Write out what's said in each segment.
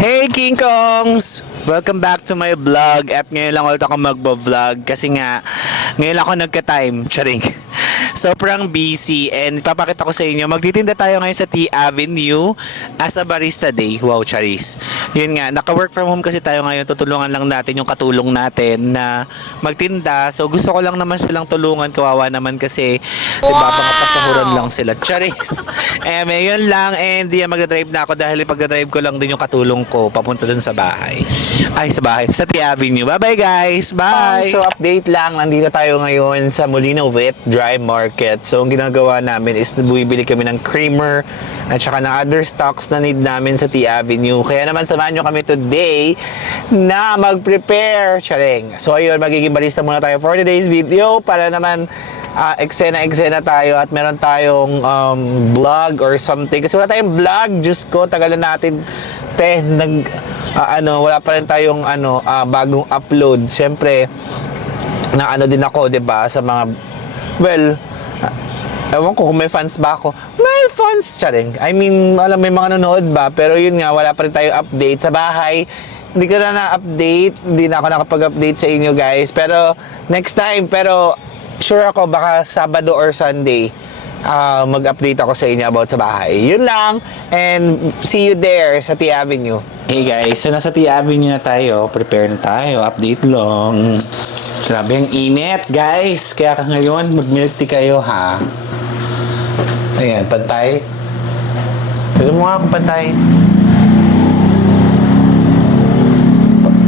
Hey King Kongs! Welcome back to my vlog at ngayon lang ulit ako magbo-vlog kasi nga ngayon lang ako nagka-time, charing. Sobrang busy and papakita ko sa inyo, magtitinda tayo ngayon sa T Avenue as a barista day. Wow, charis. Yun nga, naka-work from home kasi tayo ngayon, tutulungan lang natin yung katulong natin na magtinda. So gusto ko lang naman silang tulungan, kawawa naman kasi diba, mga pasahuran lang sila. Charis. Yun lang and magdadrive na ako dahil pagdadrive ko lang din yung katulong ko papunta dun sa bahay. Sa T Avenue. Bye-bye guys! Bye! So update lang, nandito tayo ngayon sa Molino Wheat Dry Market. So ang ginagawa namin is bumibili kami ng creamer at saka ng other stocks na need namin sa T Avenue. Kaya naman samahan nyo kami today na mag-prepare. Charing. So ayun, magiging balista muna tayo for today's video para naman eksena tayo at meron tayong vlog or something. Kasi wala tayong vlog. Diyos ko, tagalan natin. Wala pa rin tayong bagong upload. Siyempre, na din ako, 'di ba, sa mga ewan ko kung may fans ba ako. May fans, charing. I mean, may mga nanonood ba? Pero yun nga, wala pa rin tayong update sa bahay. Hindi ko na na-update. Hindi na ako nakapag-update sa inyo, guys. Pero, next time. Pero, sure ako, baka Sabado or Sunday, mag-update ako sa inyo about sa bahay. Yun lang. And, see you there sa T Avenue. Hey guys, so nasa T Avenue na tayo. Prepare na tayo. Update long. Grabe ang init, guys. Kaya ngayon, mag-milk tea kayo, ha? Ayan, pantay. Pwede mo nga ako pantay.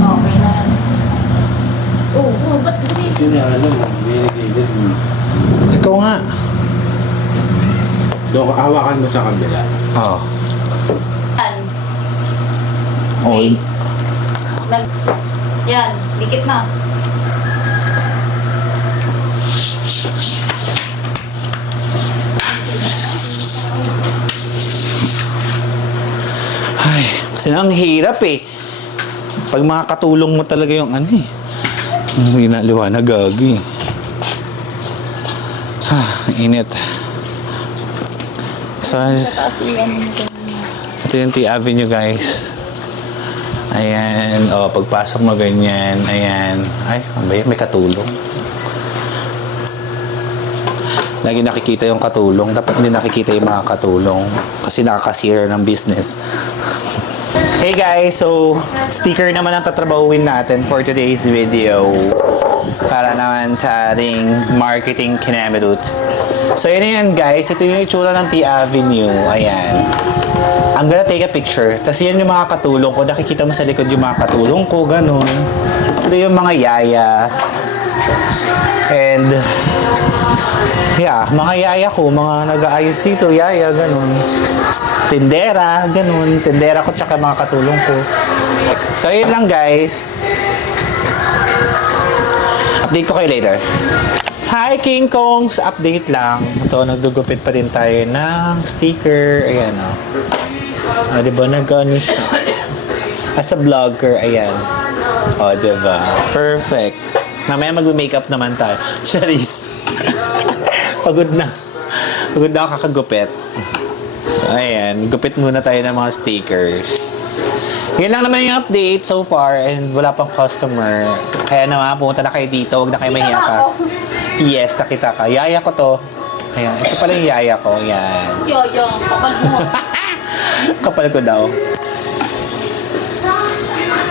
Okay na yan. Oo, ba't Ito na Ikaw nga. Doon, hawakan mo sa kabila. Oo. yan? Oy. Yan, dikit na. Ay, kasi ang hirap eh. Pag mga katulong mo talaga yung hindi na liwanag gagi. Init. So, ito yung T Avenue, guys. Ayan. Pagpasok mo ganyan. Ayan. Ay, may katulong. Lagi nakikita yung katulong. Dapat hindi nakikita yung mga katulong. Kasi nakakasira ng business. Hey guys, so sticker naman ang tatrabahuin natin for today's video. Para naman sa ating marketing kinamerut. So yun yan guys, ito yung itsura ng T Avenue. Ayan. I'm gonna take a picture. Tapos yan yung mga katulong ko. Nakikita mo sa likod yung mga katulong ko. Ganun. So yung mga yaya. And mga yaya ko, mga nag-aayos dito, yaya, ganun. Tindera, ganun. Tindera ko tsaka mga katulong ko. So, yun lang guys. Update ko kayo later. Hi King Kongs! Update lang. Ito, nagdugupit pa din tayo ng sticker. Ayan o. Diba, nag-ano siya. As a vlogger, ayan. Diba? Perfect. Mamaya mag-makeup naman tayo. Charis. Pagod na. Pagod na ako kakagupit. So, ayan. Gupit muna tayo ng mga stickers. Yan lang naman yung update so far and wala pang customer. Kaya naman, pumunta na kayo dito. Huwag na kayo mahiya ka. Yes, nakita ka. Yaya ko to. Ayan. Ito pala yung yaya ko. Yan. Yaya, kapal mo. Kapal ko daw.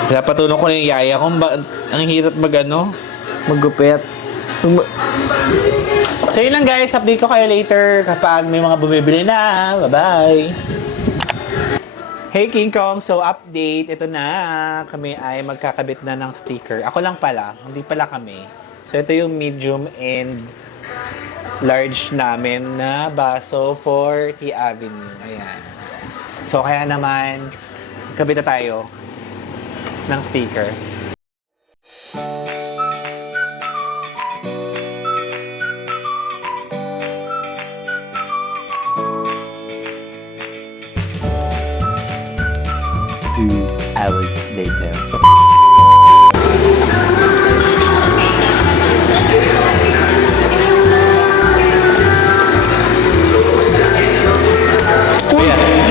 Kaya patulong ko na yung yaya ko. Ang hirap maggupit. So yun lang guys, update ko kayo later kapag may mga bumibili na. Bye-bye! Hey King Kong, so update, ito na. Kami ay magkakabit na ng sticker. Ako lang pala, hindi pala kami. So ito yung medium and large namin na baso for T Avenue. Ayan. So kaya naman, kabit na tayo ng sticker. Hours later.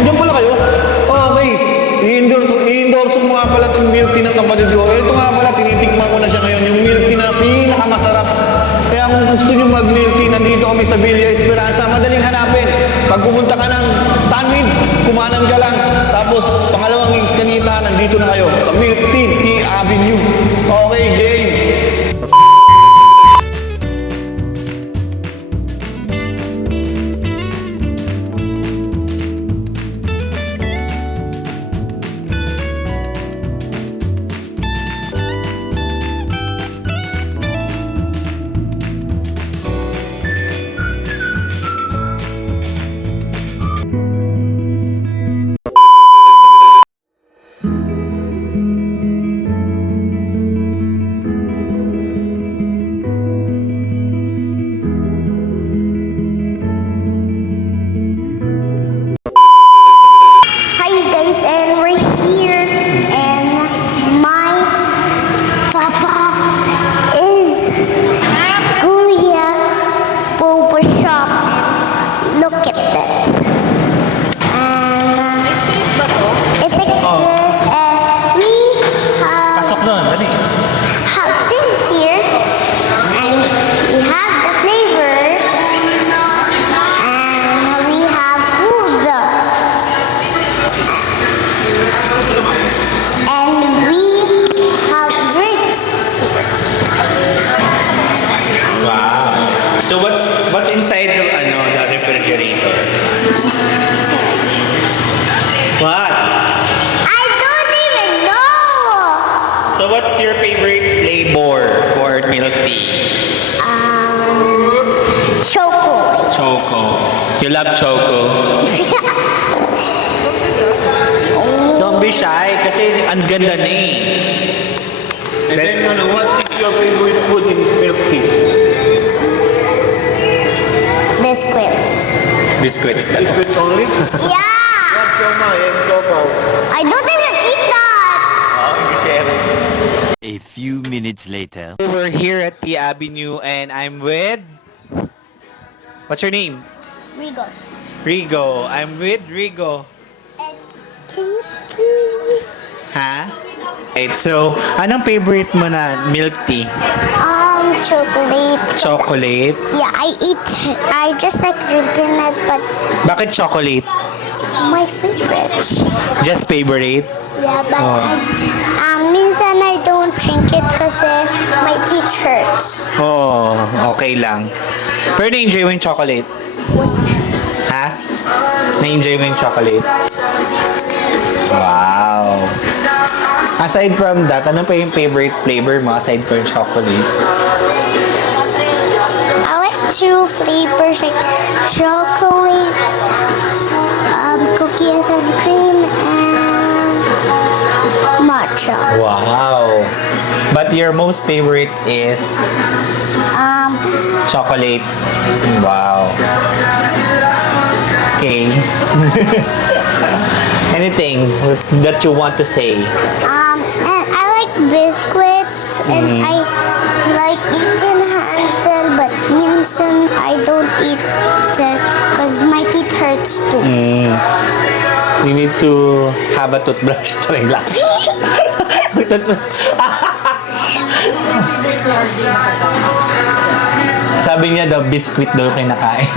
Nandiyan pala kayo? Oh, okay. I-indoor kung gusto nyo mag-milk tea, nandito kami sa Villa Esperanza. Madaling hanapin. Pag pumunta ka ng Sunweed, kumanan ka lang. Tapos, pangalawang iskanita, nandito na kayo sa Milk Tea, Tea Avenue. Okay, game. Hi you guys, and we're here, and my papa is Kuya Boba Shop. Look at that. And it's like this, and we Pasok doon, dali. have things here, and we have the flavors, and we have food. And we have drinks. Wow. So what's inside the refrigerator? What? I don't even know. So what's your favorite flavor for milk tea? Chocolate. Choco. You love choco? Don't be shy kasi ang ganda na eh. And then, what is your favorite food in milk tea? Biscuits. Biscuits. Biscuits only? Yeah. What's your and sopo? I don't even eat that. A few minutes later. We're here at the Avenue and I'm with... What's your name? Rigo. Rigo. I'm with Rigo. And can you please? Ha? Right, so, anong favorite mo na milk tea? Chocolate. Chocolate? Yeah, I just like drinking it, but Bakit chocolate? my favorite. Just favorite? Yeah, but minsan I don't drink it kasi my teeth hurts. Oh, okay lang. Pero na-enjoy mo yung chocolate? Ha? Na-enjoy mo yung chocolate? Wow. Aside from that, ano pa yung favorite flavor mo aside from chocolate? I like two flavors like chocolate, cookies and cream, and matcha. Wow. But your most favorite is chocolate? Wow. Okay. Anything that you want to say? And I like biscuits, and I like eating Hansel, but minsan I don't eat that because my teeth hurts too. You need to have a toothbrush. Try lang. Sabi niya daw, biscuit daw kinakain.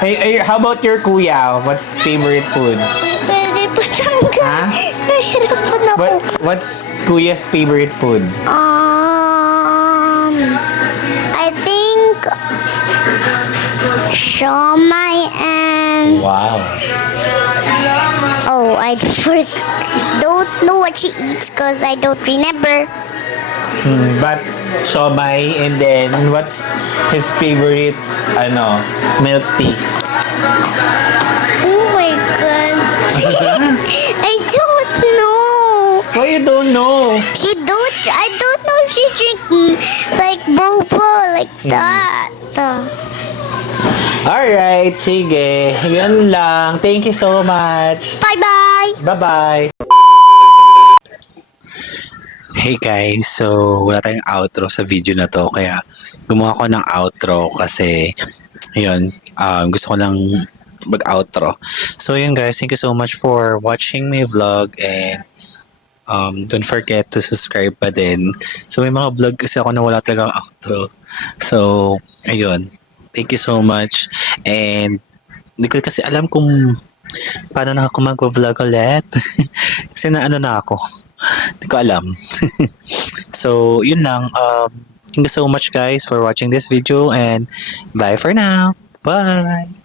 Hey, how about your kuya? What's favorite food? Pwede po talaga. Ha? Nahirapan ako. What's kuya's favorite food? I think siomai and Wow. I don't know what she eats because I don't remember. But siomai, and then what's his favorite milk tea? Oh my god. I don't know. Why you don't know? I don't know if she drink like boba like that. Alright, sige. Yun lang. Thank you so much. Bye-bye. Bye-bye. Hey guys, so wala tayong outro sa video na to, kaya gumawa ko ng outro kasi yun, gusto ko lang mag-outro. So yun guys, thank you so much for watching my vlog, and don't forget to subscribe pa din. So may mga vlog kasi ako na wala talagang outro. So, ayun. Thank you so much. And hindi ko kasi alam kung paano na ako mag-vlog ulit. Kasi naano na ako. Hindi ko alam. So, yun lang. Thank you so much guys for watching this video and bye for now. Bye!